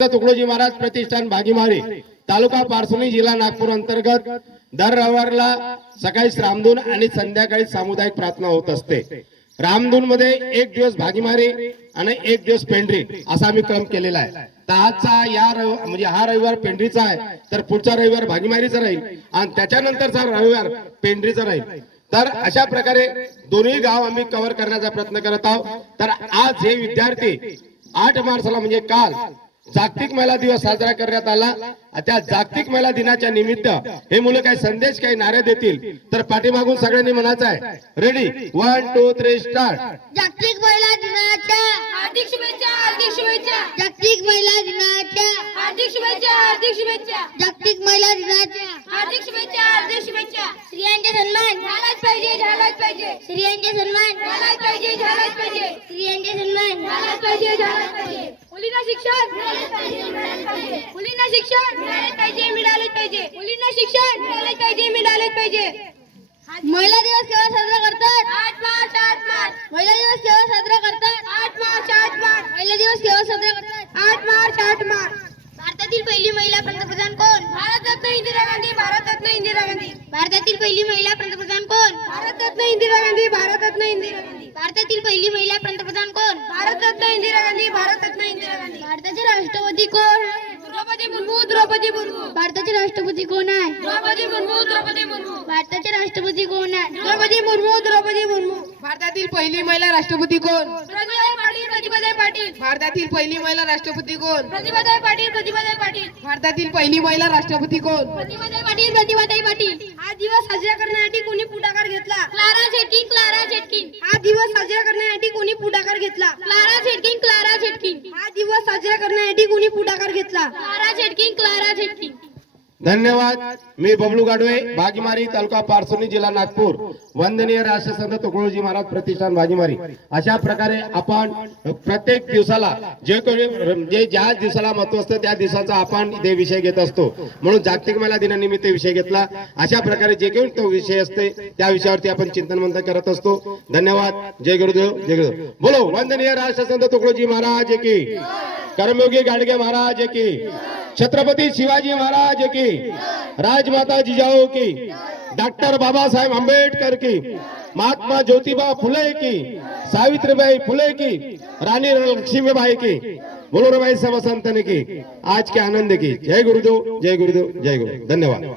तुकडोजी महाराज प्रतिष्ठान भागीमारी तालुका पारसोनी जिल्हा नागपूर अंतर्गत दर रविवारला सकाळी रामधून आणि संध्याकाळी सामुदायिक प्रार्थना होत असते. रामधून मध्ये एक दिवस भागीमारी आणि एक दिवस पेंढरी असा आम्ही क्रम केलेला आहे. तर आजचा या म्हणजे हा रविवार पेंढरीचा आहे तर पुढचा रविवार भागीमारीचा राहील आणि त्याच्यानंतरचा रविवार पेंढरीचा राहील. तर अशा प्रकारे दोन्ही गाव आम्ही कव्हर करण्याचा प्रयत्न करत आहोत. तर आज हे विद्यार्थी आठ मार्चला म्हणजे काल जागतिक महिला दिवस साजरा करण्यात आला. त्या जागतिक महिला दिनाच्या निमित्त हे मुलं काही संदेश काही नारे देतील. तर पाठीमागून सगळ्यांनी म्हणायचं आहे. Ready one two three start जागतिक महिला दिनाच्या हार्दिक शुभेच्छा हार्दिक शुभेच्छा. जागतिक महिला दिनाच्या हार्दिक शुभेच्छा हार्दिक शुभेच्छा. जागतिक महिला दिनाच्या हार्दिक शुभेच्छा हार्दिक शुभेच्छा. स्त्रियांचे सन्मान. झालाच पाहिजे झालाच पाहिजे. स्त्रियांचे सन्मान. झालाच पाहिजे झालाच पाहिजे. स्त्रियांचे सन्मान. झालाच पाहिजे झालाच पाहिजे. शिक्षण मुलींना शिक्षण मिळालेच पाहिजे मिळालेच पाहिजे. मुलींना शिक्षण मिळालेच पाहिजे मिळालेच पाहिजे. महिला दिवस केव्हा साजरा करतात? आठ मार्च आठ मार्च. महिला दिवस केव्हा साजरा करतात? आठ मार्च आठ मार्च. महिला दिवस केव्हा साजरा करतात? आठ मार्च आठ मार्च. भारतातील पहिली महिला पंतप्रधान कोण? भारतरत्न इंदिरा गांधी भारतरत्न इंदिरा गांधी. भारतातील पहिली महिला पंतप्रधान कोण? भारतरत्न इंदिरा गांधी भारतरत्न इंदिरा गांधी. भारतातील पहिली महिला पंतप्रधान भारतरत्न इंदिरा गांधी भारतरत्न इंदिरा गांधी. भारताचे राष्ट्रपती कोण? द्रौपदी मुर्मू द्रौपदी मुर्मू. भारताचे राष्ट्रपती कोण आहे? द्रौपदी मुर्मू द्रौपदी मुर्मू. भारताचे राष्ट्रपती कोण आहे? द्रौपदी मुर्मू द्रौपदी मुर्मू. भारतातील पहिली महिला राष्ट्रपती कोण? प्रतिभाताई पाटील प्रतिभाताई पाटील. भारतातील पहिली महिला राष्ट्रपती कोण? प्रतिभाताई पाटील प्रतिभाताई पाटील. भारतातील पहिली महिला राष्ट्रपती कोण? प्रतिभाताई पाटील प्रतिभाताई पाटील. हा दिवस साजरा करण्यासाठी कोणी पुढाकार घेतला? क्लारा झेटकिन क्लारा झेटकिन हा दिवस साजरा करण्यासाठी कोणी पुढाकार घेतला? Clara Zetkin Clara Zetkin. हा दिवस साजरा करण्यासाठी कोणी पुढाकार घेतला? Clara Zetkin Clara Zetkin. धन्यवाद. मी बबलू गाडवे भागीमारी तालुका पारसोनी जिल्हा नागपूर. वंदनीय राष्ट्रसंत तुकडोजी महाराज प्रतिष्ठान भागीमारी अशा प्रकारे आपण प्रत्येक दिवसाला जे कोणी जे ज्या दिवसाला महत्त्व असतं त्या दिवसाचा आपण ते विषय घेत असतो. म्हणून जागतिक महिला दिनानिमित्त विषय घेतला. अशा प्रकारे जे काही तो विषय असते त्या विषयावरती आपण चिंतन मंथन करत असतो. धन्यवाद. जय गुरुदेव जय गुरुदेव. बोलो वंदनीय राष्ट्रसंत तुकडोजी महाराज की. कर्मयोगी गाडगे महाराज की. छत्रपती शिवाजी महाराज की. राजमाता जिजाऊ की. डॉक्टर बाबासाहेब आंबेडकर की. महात्मा ज्योतिबा फुले की. सावित्रीबाई फुले की. रानी लक्ष्मीबाई की. बोलो रे भाई सब संतन की. आज के आनंद की. जय गुरुदेव जय गुरुदेव जय गुरु धन्यवाद.